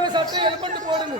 போடுங்க சட்டை ஹெல்மெட் போடுங்க.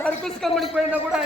சர்வீஸ் கம்பெனி போயிருந்தா கூட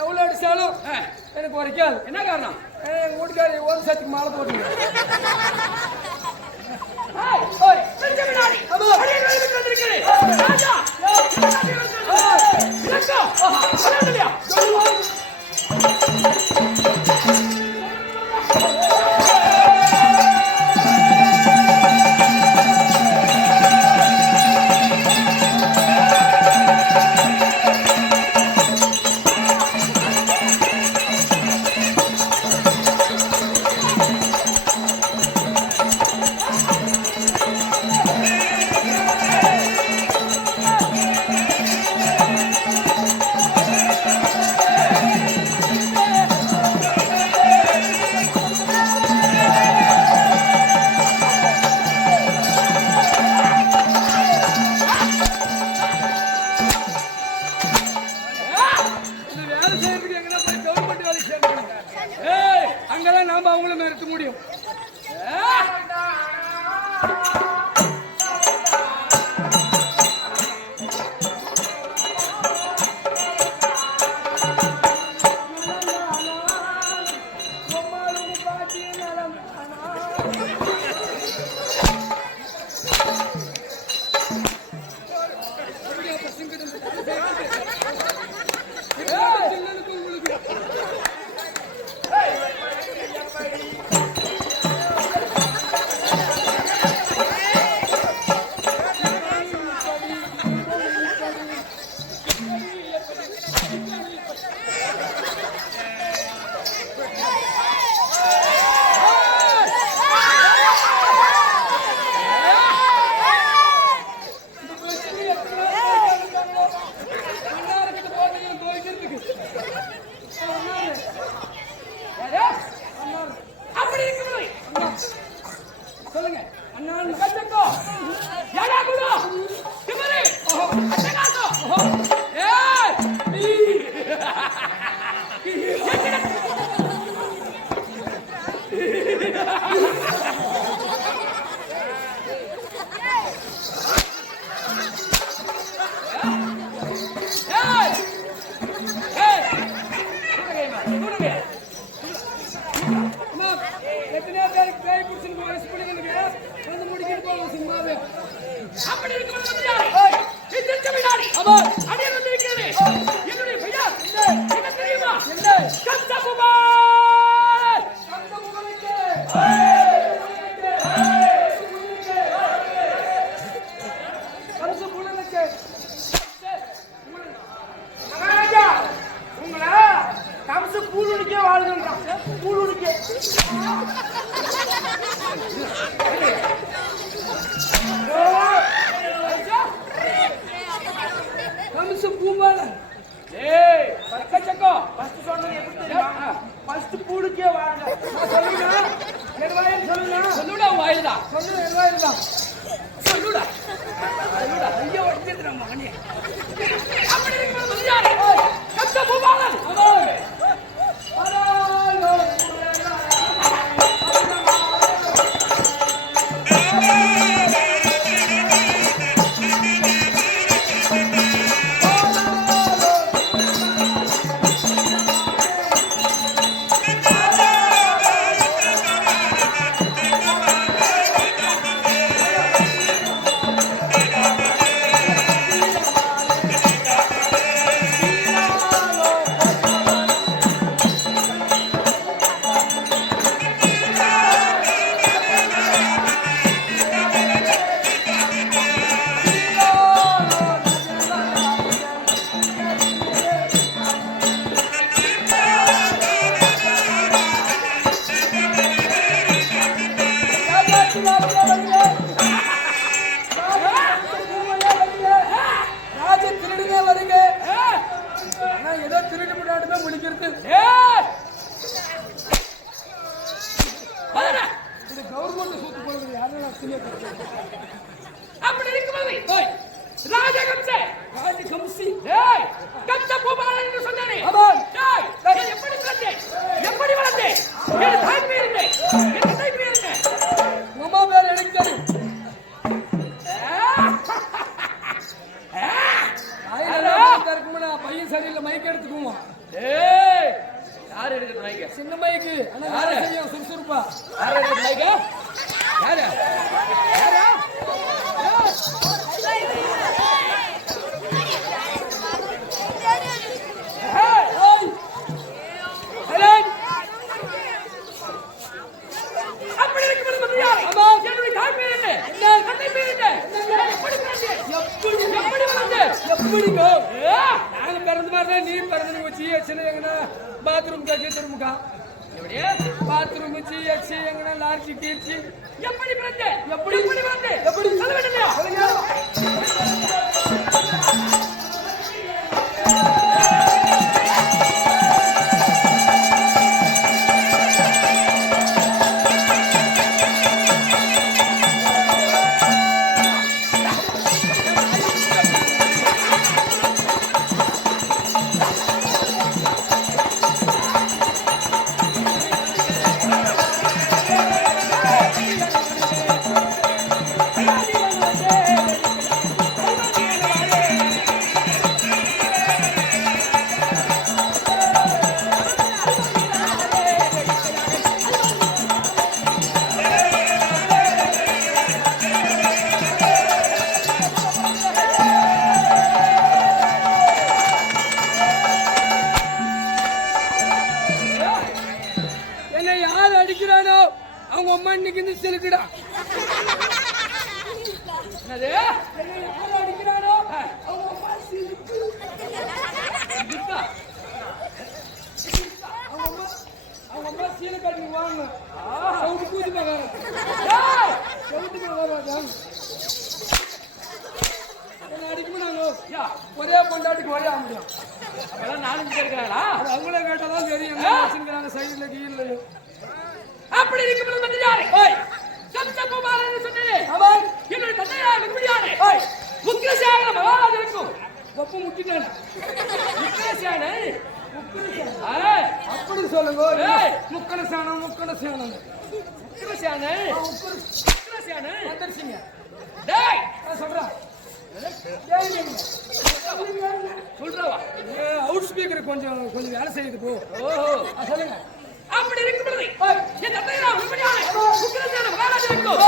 எவ்வளவு அடிச்சாலும் எனக்கு வரைக்கும் என்ன காரணம் எங்க வீட்டுக்காரி ஓம் சத்துக்கு மாலை போட்டு அங்கதான் நாம அவங்களும் நிறுத்த முடியும். சொன்னேனே என்னுடைய பெயர் என்ன தெரியுமா? என்ன? கந்தபுமார். மகாராஜா உங்களை கம்சு பூலுடிக்கே வாழ்கின்றான். பூலுடிக்கே கம்சு பூமால ஃபர்ஸ்ட் சொன்னது எப்படி தெரியுமா? ஃபர்ஸ்ட் பூலுக்கே வாழ்க. சொல்லுங்க என் வாயில் சொல்லுங்க. சொல்லுடா வாயில்தான். சொல்லு என் வாயில் தான். சொல்லுடா. சொல்லுடா. ஐயோ வச்சிரமா மகனே. அப்படி இருக்கும்போது யாரு? கந்தபுமாரன். அப்படி இருக்கும்போது ராஜகம்சே ராஜகம்சி கந்தபுமாரன் என்று சொன்னானே எப்படி வளர்ந்தேன்? எப்படி வளர்ந்தேன்? என் தாய் பேர் என்ன? என் தந்தை பேர் என்ன? உமா பேர் எனக்கு தெரியும். பையன் சரியில்லை மைக் எடுத்துக்குவோம். யார் எடுக்கிறது மைக்க? சின்ன மைக்கு ஆனா செய்யும் சுறுசுறுப்பா. யார் எடுக்கிறது மைக்க? யாரு? யாரா? அப்படி இருக்கும்போது யார்? என்னுடைய தாய் பேர் என்ன? என் தந்தை பேர் என்ன? எப்படி வளர்ந்தேன்? எப்படி வளர்ந்தேன்? எப்படிங்க நாங்க பிறந்த மாதிரி நீ பிறந்து வச்சு எச்சல எங்கன்னா பாத்ரூம் கேட்க திரும்புக்கா எப்படியே பாத்ரூம் வச்சு எச்சு எங்கன்னா லார்ச்சி கீழ்ச்சி எப்படி பிறந்தேன்? எப்படி வளர்ந்தேன்? எப்படி சொல்ல வேண்டியது அவங்க அம்மா இன்னைக்கு இந்த செலுக்குடா. என்னது? யாரும் அடிக்கிறானோ அவங்க அம்மா சிலுக்கு. அவங்க அம்மா சீலை கட்டி வாங்க. சவுண்டு கூதி மகாராஜ். சவுண்டு மகாராஜ். என்ன அடிக்கணும் ஒரே பொண்டாட்டிக்கு ஒரே ஆம்பிடும். அப்பெல்லாம் 4 பேர் இருக்கிறாங்களா? அது அவங்களே கேட்டாதான் தெரியும். சைடுல கீழே அப்படி இருக்கும்போது யாரு? கந்தபுமாரன் சொன்னேனே என்னுடைய தந்தையார் வெகுமதியானே உக்கிரசேன மகாராஜனுக்கும் ஒப்பு முட்டிட்டானே. உக்கிரசேன அப்படி சொல்லுங்க. முக்கணசேனம் முக்கணசேனம் உக்கிரசேன உக்கிரசேன வந்துருச்சுங்க. டேய் சொல்றா சொல்றவா அவுட் ஸ்பீக்கர் கொஞ்சம் கொஞ்சம் வேலை செய்யுது போ. ஓஹோ சொல்லுங்க. அப்படி இருக்கும்போது என் தந்தையார் வெகுமதியானே உக்கிரசேன மகாராஜனுக்கும்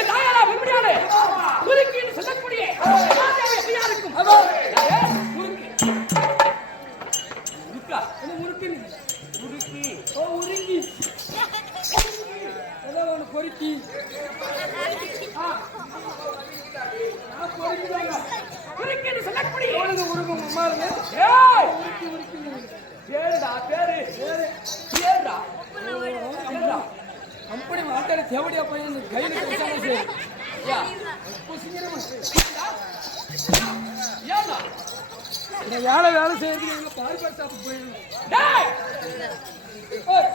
என் தாயாரா வெகுமதியானே குறுக்கின்னு சொல்லக்கூடிய ராஜாவை எப்படியா இருக்கும்? குறுக்கு ஏண்டா ஏண்டா அப்படி மாட்டாரு தேவடியா பையன் கையில கடிச்சாலும் யா ஏண்டா யாரை வேலை செய்யறதுக்கு பால்பாடு சாப்பிட்டு போயிடணும். டேய்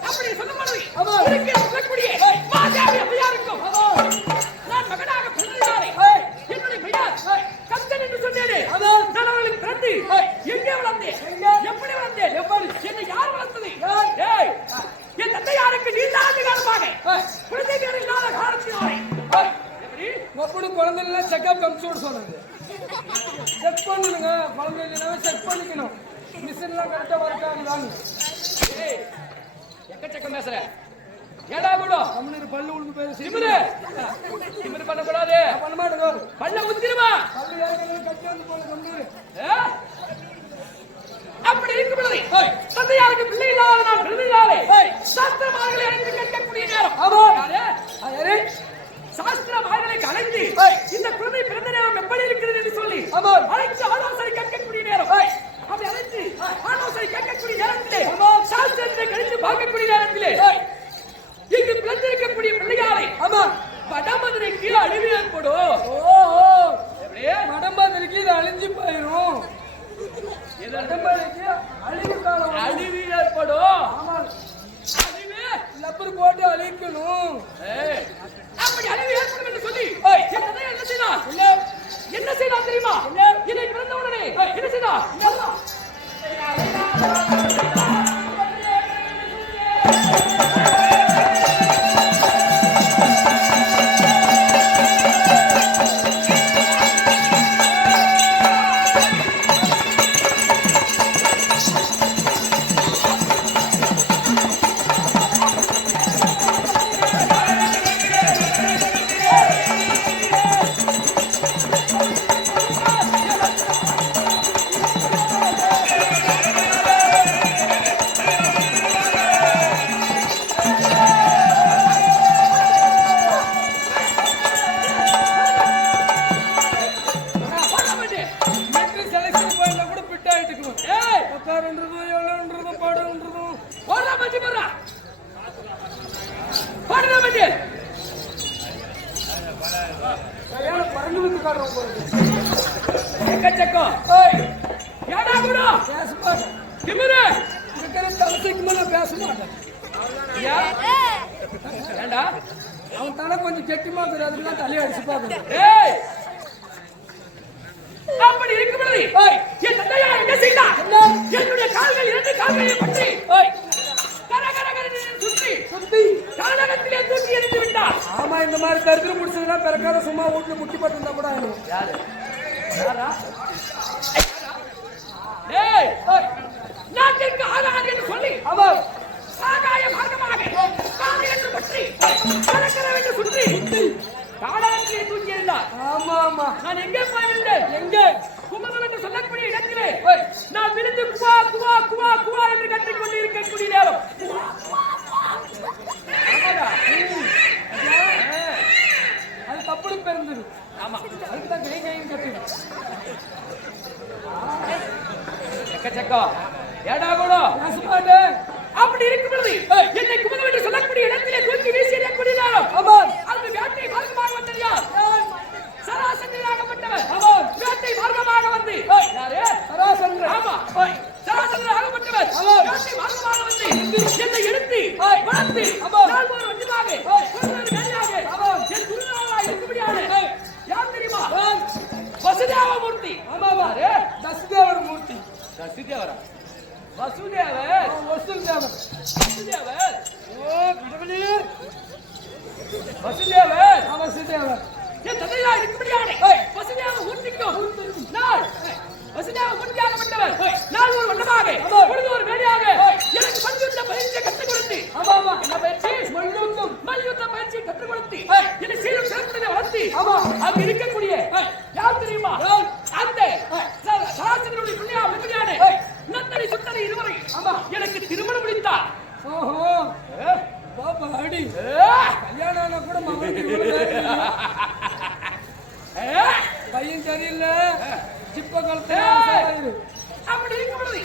அப்படி சொல்ல மாட்டேன் இருக்கிற சொல்லக்கூடிய மாதாவி ஐயாருக்கும் நான் மகனாக பிறந்ததாலே என்னுடைய பெயர் கம்சன் என்று சொன்னேனே நான் அவர்களுக்கு பிறந்து எங்கே வளர்ந்தேன் எப்படி வளர்ந்தேன் என்னை யார் வளர்த்தது டேய் என் தந்தையாருக்கு நீண்ட ஆண்டு காலமாக குழந்தை பேர் இல்லாத காலத்தினாலே எப்படி எப்படி குழந்தை இல்லை செக்அப் கம்சோடு சொன்னாங்க. செக் பண்ணணுங்க, குழந்தை இல்லைனாவே செக் பண்ணிக்கணும். மிஷின்லாம் கரெக்டாக வரக்காங்க. எக்கச்சக்கம் பேசுற ஏடா கூட தமிழர் பல்லு உழுந்து போய் திமிரு பண்ணக்கூடாது பண்ண மாட்டேங்க. பல்ல உத்திருமா பல்லு ஏற்கனவே கட்டி வந்து போன கம்பீர் அப்படி இருக்கும் பொழுது தந்தையாருக்கு பிள்ளை இல்லாத நான் பிறந்ததாலே சாஸ்திரமார்களை அழைத்து கேட்கக்கூடிய நேரம் சாஸ்திரமார்களை கலைந்து இந்த குழந்தை பிறந்த நேரம் எப்படி இருக்கிறது என்று சொல்லி அழைத்து ஆலோசனை கேட்கக்கூடிய நேரம் அப்படி அழைத்து ஆலோசனை கேட்கக்கூடிய நேரத்திலே சாஸ்திரத்தை கழித்து பார்க்கக்கூடிய நேரத்திலே இங்கு பிறந்திருக்கக்கூடிய பிள்ளையாரை வடமதுரைக்கு அழிவு ஏற்படும். வடமதுரைக்கு இது அழிஞ்சு போயிடும். அழிவு ஏற்படும். லப்பர் போட்டு அழிக்கணும். அப்படி அழிவு ஏற்படும் என்று சொல்லி என்ன செய்தான் என்ன செய்தான் தெரியுமா? என்னை பிறந்தவுடனே என்ன செய்தான்? அவன் தலை கொஞ்சம் கெட்டிமா அதுக்குதான் தலையை அடிச்சு பார்க்கணும். அப்படி இருக்கும்போது என் தந்தையா என்ன செய்தார்? என்னுடைய கால்கள் இரண்டு கால்களை பற்றி சுத்தி காலகத்திலே தூக்கி எறிந்து விட்டார். ஆமா, இந்த மாதிரி தருத்திரம் முடிச்சதுன்னா பிறக்காத சும்மா வீட்டுல முட்டி பட்டிருந்தா கூட ஆயிடும். நாட்டிற்கு ஆகாது என்று சொல்லி அவர் ஆகாய மார்க்கமாக காலை என்று பற்றி கடற்கரை சுற்றி காலகத்திலே தூக்கி எறிந்தார். ஆமா ஆமா, நான் எங்கே போயிருந்தேன்? எங்கே குமரன் என்று சொல்லக்கூடிய இடத்திலே நான் விழுந்து குவா குவா குவா குவா என்று கட்டிக் கொண்டு இருக்கக்கூடிய நேரம் அது தப்புடு பிறந்தது. ஆமா, அதுக்குதான் கை கையும் கட்டு எக்கச்சக்கம் ஏடா கூட பேசமாட்டே. அப்படி இருக்கும் பொழுது என்னை குமரன் என்று சொல்லக்கூடிய இடத்திலே தூக்கி வீசி எறியக்கூடிய நேரம் அந்த வேட்டை மார்க்கமாக வந்தது யார்? சராசந்திராகப்பட்டவர். வேட்டை மார்க்கமாக வந்து யாரு? சராசந்திரன். ஆமா, சராசந்திராகப்பட்டவர் வேட்டை மார்க்கமாக வந்து என்னை எடுத்து வளர்த்து நான் ஒரு வண்டியாக என் துணியாளராக இருக்கும்படியான யார் தெரியுமா? வசுதேவமூர்த்தி. ஆமாவா, தசுதேவர் மூர்த்தி. வசுதேவரா? வசுதேவர் வசுதேவர் வசுதேவர் ஓ கடவுளே, வசுதேவர் வசுதேவர் என் தந்தையா இருக்கும்படியான வசுதேவ மூர்த்திக்கும் நான் வசுதேவ மூர்த்தியாகப்பட்டவர் நான் ஒரு வண்ணமாக பொழுது ஒரு வேலையாக எனக்கு மல்யுத்த பயிற்சியை கற்றுக் கொடுத்து என்ன பயிற்சி? மல்யுத்த பயிற்சியை கற்றுக் கொடுத்து என்னை சீரும் சிறப்புடனே வளர்த்து அங்கு இருக்கக்கூடிய யார் தெரியுமா? அந்த சராசரியுடைய பிள்ளையா விரும்பியான நந்தனை சுத்தனை இருவரை எனக்கு திருமணம் முடித்தார். ஓஹோ பாப்பா அடி கல்யாணம் ஆனா கூட மகனுக்கு பையன் சரியில்லை, சிப்ப கலத்தை அப்படி இருக்கும் பொழுது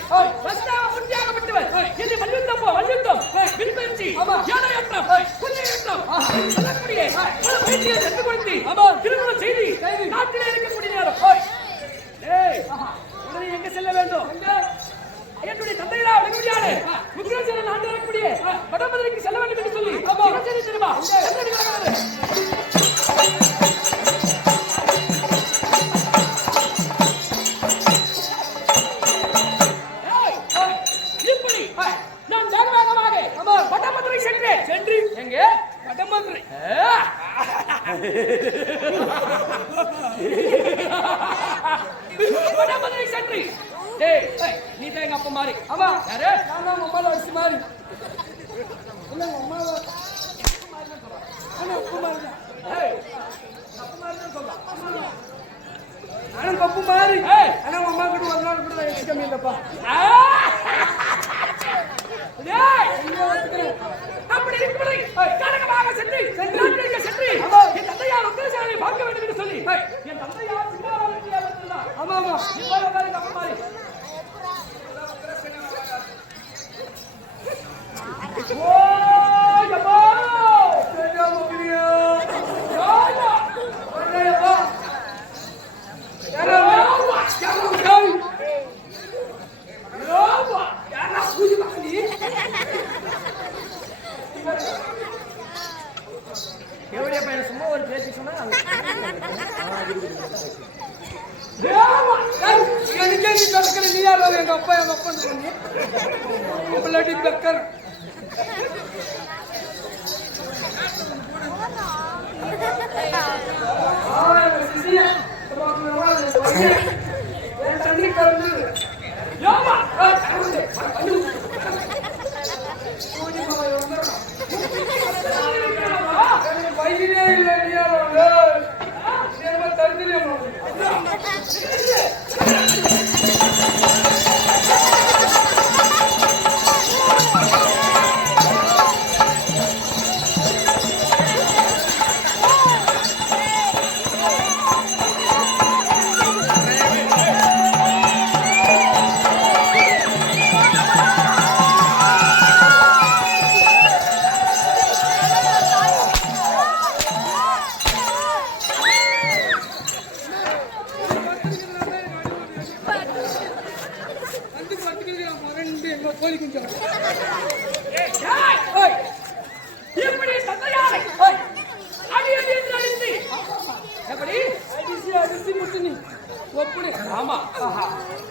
வசுதேவ மூர்த்தியாகப்பட்டவர் என்னை மல்யுத்தம் விருப்பம் வச்சு ஏழையற்றம், புண்ணியற்றம் சொல்லக்கூடிய பல பயிற்சியை சென்று கொடுத்து திருமணம் செய்து நாட்டிலே இருக்கக்கூடிய நேரம் உடனே எங்க செல்ல வேண்டும்? என்னுடைய தந்தையா விடுமுடியாடு முக்கியமான நாட்டு வரக்கூடிய வடமதுரைக்கு செல்ல வேண்டும் என்று சொல்லி சரி தெரியுமா? இப்படி நான் வேக வேகமாக வடமதுரை சென்று எங்க வடமதுரை வடமதுரை சென்று நீ தான் எங்க அப்பா மாதிரி. ஆமா யாரு? நான் தான் அம்மால வயசு மாதிரி. இல்ல அம்மால அப்பா மாதிரி தான். நானும் பப்பு மாதிரி. ஆனா அம்மா கிட்ட ஒரு நாள் கூட எச்சு கம்மி இல்லப்பா. அப்படி இருக்கும்படி கனகமாக சென்று என் தந்தையார் உத்தரசாலை பார்க்க வேண்டும் என்று சொல்லி என் தந்தையார் சிங்காரத்தில் ஆமா ஆமா அப்பா மாதிரி சும்மா ஒரு பேச்சு சொன்னா எனக்கே நீ தொடக்கிற நீ யாரோ எங்க அப்பா சொன்னி பிள்ளாடி பெக்கர் தண்ணி கலந்து வயிறே இல்லை தந்திரியா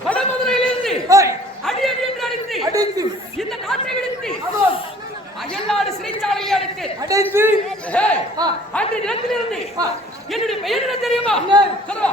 வடமதுரையிலிருந்து அடி அடி என்று அடித்து இந்த நாட்டை விடுத்து அயல்நாடு சிறைச்சாலையை அடைத்து அன்று நிலத்திலிருந்து என்னுடைய பெயர் என்ன தெரியுமா? சொல்லுவா.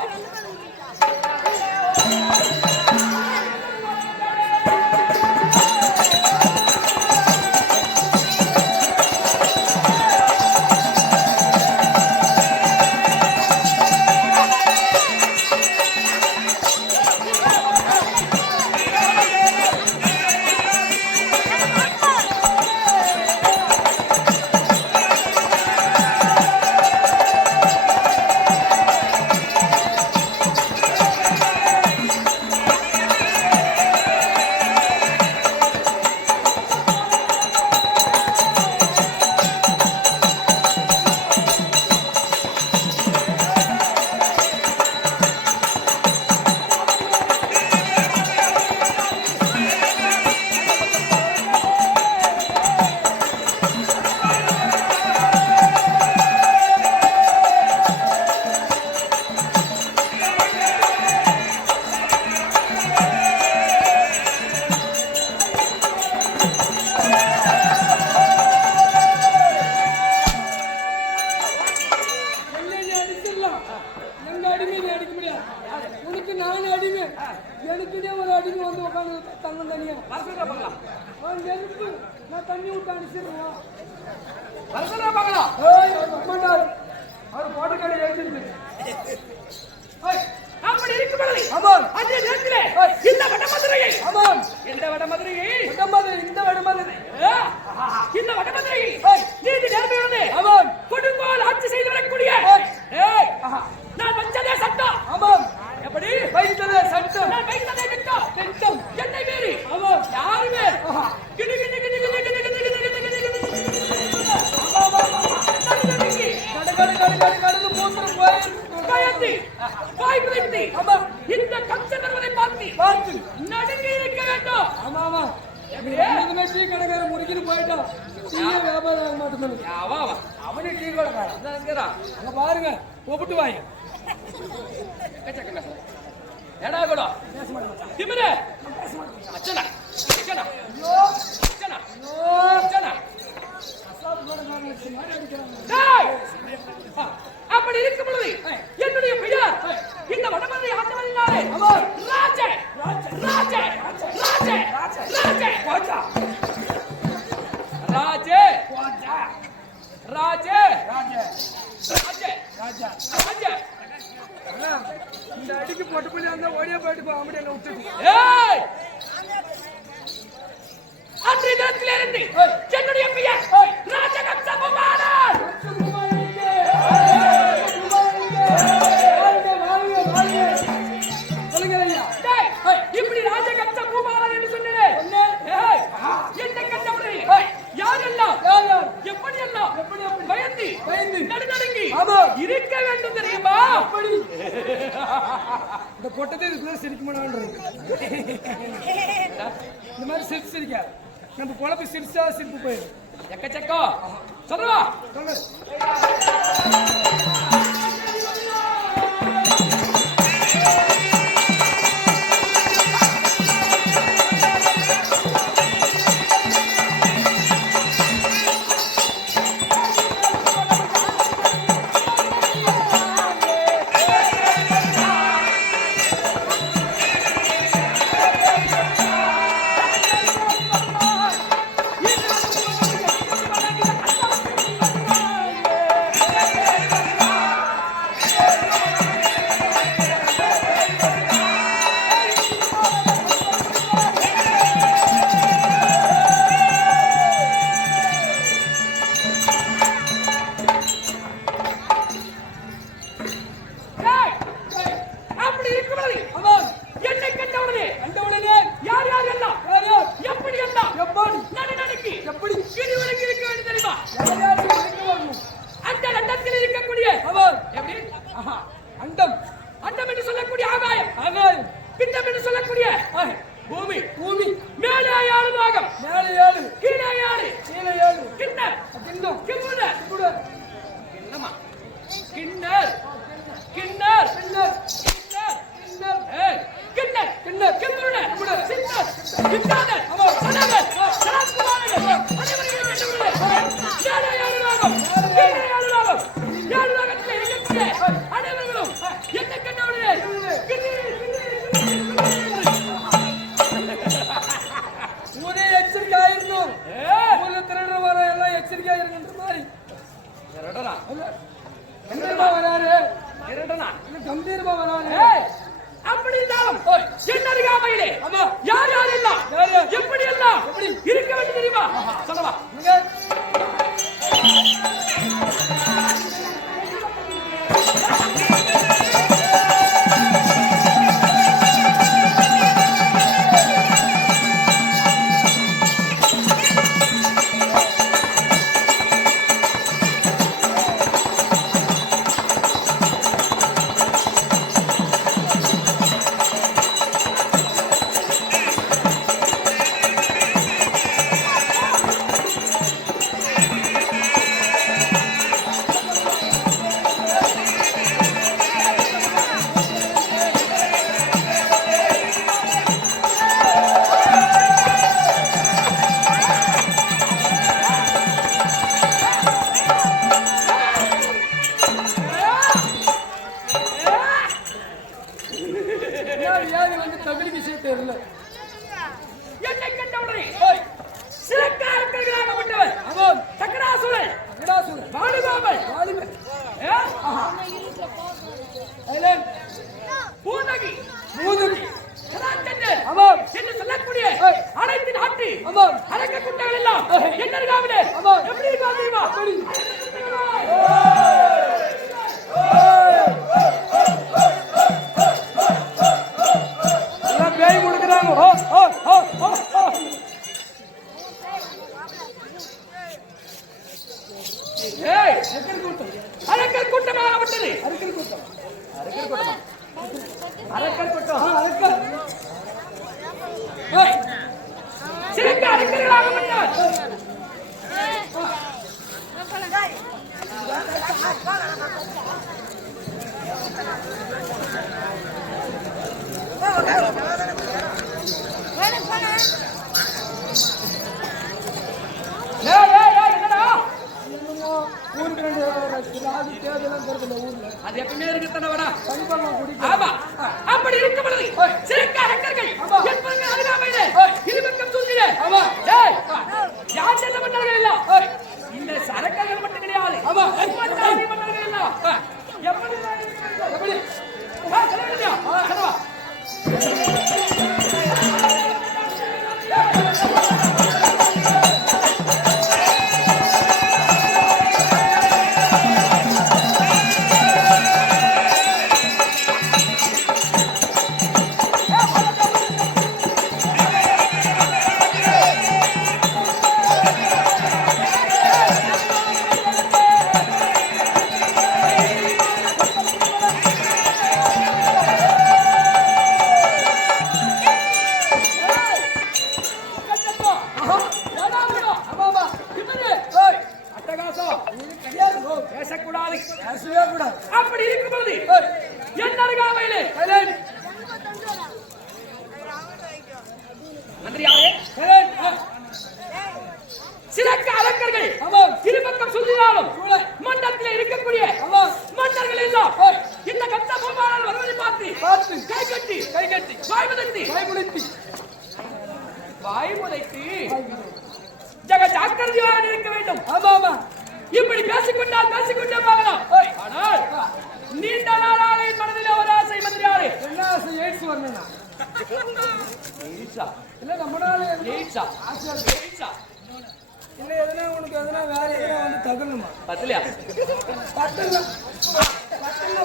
வாய் பிடித்து ஆமா. இந்த கம்சன் வருவதை பார்த்து பார்த்து நடுங்கி இருக்க வேண்டும். ஆமா ஆமா இதுமே டீ கடைக்கார முறுக்கின்னு போயிட்டான் டீயே வியாபாரம் ஆக மாட்டேங்குது அவனே டீ கடைக்காரன் அங்க பாருங்க ஒப்பிட்டு வாங்க ஏடா கூட பேச மாட்டேன் திமிரு பேச மாட்டேன் அச்சனா அச்சனா ஐயோ அச்சனா ஐயோ அச்சனா அசாப் கடைக்காரன் வச்சு மாதிரி அடிக்கிறாங்க டேய்! அப்படி இருக்கும் பொழுது என்னுடைய பெயர் இந்த வடமலை ஆண்டவனாலே ஆமா. ராஜே ராஜே. ராஜே ராஜே ராஜே போச்சா ராஜே போச்சா ராஜே ராஜா ராஜே ராஜா ராஜே இந்த அடிக்கு போட்டு போய் அந்த ஓடியா போயிட்டு போ அப்படி என்ன விட்டுட்டு ஏய் அன்றைய தினத்திலிருந்து என்னுடைய பெயர் ராஜகம்ச குமாரன். டேய், இப்படி ராஜகம்ச குமாரன் என்று சொன்னேன். ஏய், என்னை கண்டவரை யாரெல்லாம் எப்படியெல்லாம் பயந்து நடுநடுங்கி ஆமா. இருக்க வேண்டும் தெரியுமா? இந்த பொட்டத்தை இதுக்குள்ள சிரிக்க மாட்டான்றது இந்த மாதிரி சிரிச்சு சிரிக்காது நம்ம குழப்பி சிரிச்சா சிரிப்பு போயிடும் எக்கச்சக்கோ சொல்லுவா சொல்லு டேய், அப்படி இருக்கிறது அவன் என்னை கண்டவுடனே கண்டவுடனே யார் யார் எல்லாம் யார் யார் எப்படி எல்லாம் எப்படி நடுநடுங்கி எப்படி கிடுவிலங்கி இருக்க வேண்டும் தெரியுமா? யார் யார் வைக்க வரணும் அந்த லண்டத்தில் இருக்கக்கூடிய அவன் எப்படி ஆஹா அண்டம் அண்டம் என்று சொல்லக்கூடிய ஆகாயம், ஆகாயம் பிண்டம் என்று சொல்லக்கூடிய பூமி, பூமி மேலே 7 பாகம், மேலே 7 கீழே 7, கீழே 7 கிண்ணர் கிண்ணம் கிமுனர் கூட கிண்ணமா கிண்ணர் கிண்ணர் கிண்ணம் கிண்ணர் கிண்ணம் ஏய் கிண்ணர் கிண்ணம் கிமுனர் கிமுனர் சித்தர் சித்தாதர் சனகர் சனகுமாரர் அனைவரையும் கண்டுபிடிங்க. மேலே 7 பாகம், கீழே 7 பாகம், 7 பாகத்தில் இருக்கக்கூடிய அனைவர்களும் என்னை கண்டவுடனே ஊரே எச்சரிக்கை ஆயிருந்தோம் ஊர்ல திருடுற வர எல்லாம் எச்சரிக்கையா இருக்குன்ற மாதிரி இரடனா கம்பீரமா வராரு இரடனா இல்ல கம்பீரமா வராரு ஏய் அப்படி இருந்தாலும் என் அருகாமையிலே ஆமா யார் யார் எல்லாம் யார் யார்? எப்படி எல்லாம் எப்படி? இருக்க வேண்டும் தெரியுமா? சொல்லவா இங்க வியாதி வந்து தகுதிக்கு சேர்த்து தெரியல என்னை கண்டவுடனே சிறக்காரர்களாகப்பட்டவர் அவன் சக்கராசுரன் அகடாசுரன் பாலுகாமல் வாலிபன் ஐலண்ட் பூதகி பூதகி சதாச்சந்தர் அவன் என்று சொல்லக்கூடிய ஏய். அனைத்து நாட்டு அவன் அரக்க குட்டைகள் எல்லாம் என்ன இருக்காமலே அவன் எப்படி இருக்கா தெரியுமா? எல்லாம் பேய் கொடுக்குறாங்க ஓ ஓ ஓ ஓ ஓ ஏய் அருக்கல் கூட்டம் அரக்கர் கூட்டமாகப்பட்டது அருக்கல் கூட்டம் சிறக்க அரக்கர்களாகப்பட்டார் அது எப்பவுமே இருக்குதானே ஆமா அப்படி இருக்கும் பொழுது சிறக்க அரக்கர்கள் என்பவங்க அருகாமையிலே இருபக்கம் தூங்கிலே யார் செல்ல மன்னர்கள் இல்ல இந்த சரக்கர்கள் மட்டும் கிடையாது மன்னர்கள் இல்ல எப்படி பேசக்கூடாது அப்படி இருக்கும் பொழுது என் அருகாமையிலே மந்திரியாரே சிறக்க அரக்கர்கள் இருபக்கம் சுற்றினாலும் மண்டலத்தில் இருக்கக்கூடிய மன்னர்கள் எல்லாம் இந்த கத்த பூமானால் வருவதை பார்த்து கை கட்டி வாய் முளைத்து ஜக ஜாக்கிரதையாக இருக்க வேண்டும் இப்படி பேசிக்கொண்டே போகலாம் ஆனால் நீண்ட நாளாக என் மனதில் ஒரு ஆசை மந்திரியாரே என்ன ஆசை எய்ட்ஸ் வரணும்னா இல்ல நம்மளால எய்ட்ஸா இல்ல எதுனா உனக்கு எதுனா வேற எதுனா வந்து தகணுமா பத்தலையா பத்தல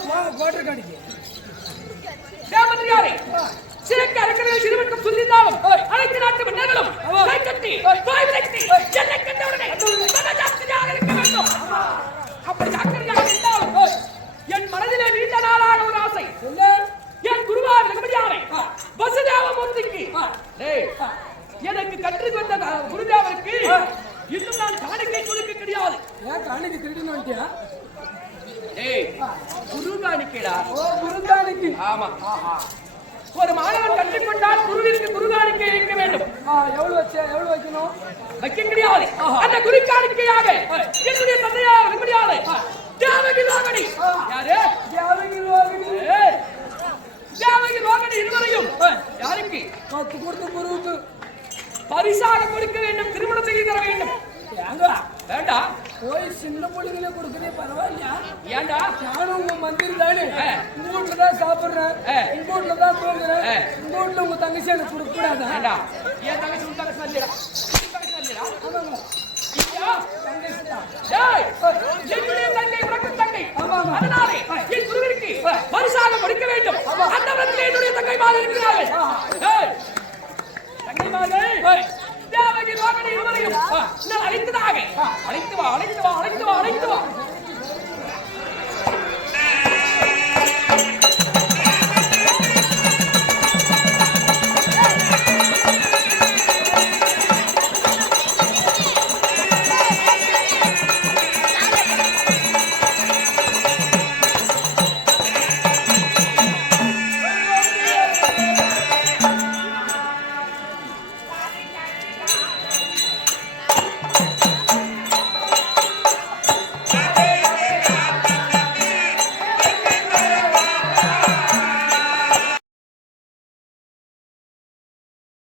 போங்க கோட்டர் கடிக்கு மந்திரியாரே சிறக்க அரக்கர்கள் சிறுவனுக்கும் சொல்லியிருந்தாலும் அனைத்து நாட்டு மன்னர்களும் கை கட்டி வாய் விளக்கி என்னை கண்டவுடனே ஜாக்கிரதையாக இருக்க வேண்டும் அப்படி ஜாக்கிரதையாக இருந்தாலும் என் மனதிலே நீண்ட நாளான ஒரு ஆசை என் குருவார் வெகுமதியாரை வசுதேவமூர்த்திக்கு எனக்கு கற்றுக் வந்த குருதேவருக்கு இன்னும் நான் காணிக்கை கொடுக்க கிடையாது ஏன் காணிக்கை திருடின்னு வந்துட்டியா குரு காணிக்கைடா குரு காணிக்கை ஆமா ஒரு மாணவன் கற்றுக்கொண்டால் குருவிற்கு குரு காணிக்கை வைக்க வேண்டும் எவ்வளவு வைக்கணும் வைக்க கிடையாது அந்த குரு காணிக்கையாக என்னுடைய தந்தையார் வெகுமதியாரை தேவகி ரோகிணி யாரு தேவகி ரோகிணி இருவரையும் யாருக்கு கொடுத்த குருவுக்கு பரிசாக கொடுக்க வேண்டும் திருமணம் செய்து தர வேண்டும் வேண்டாம் போய் சின்ன பொண்ணுங்களே கொடுக்கறே பரவாயில்லையா ஏண்டா நானும் உங்க மந்திரி தானே உங்க வீட்டுல தான் சாப்பிடுறேன் உங்க வீட்டுல தான் தூங்குறேன் உங்க வீட்டுல உங்க தங்கச்சி எனக்கு கொடுக்க கூடாது வேண்டா ஏன் தங்கச்சி உங்க தங்கச்சி வந்துடா என்னுடைய தங்கை உனக்கு தங்கை அதனாலே என் குருவிற்கு பரிசாக கொடுக்க வேண்டும் அந்த இடத்துல என்னுடைய தங்கைமார்கள் இருக்கிறார்கள் தங்கைமார்கள் தேவகி ரோகிணி இருவரையும் அழைத்ததாக அழைத்து வா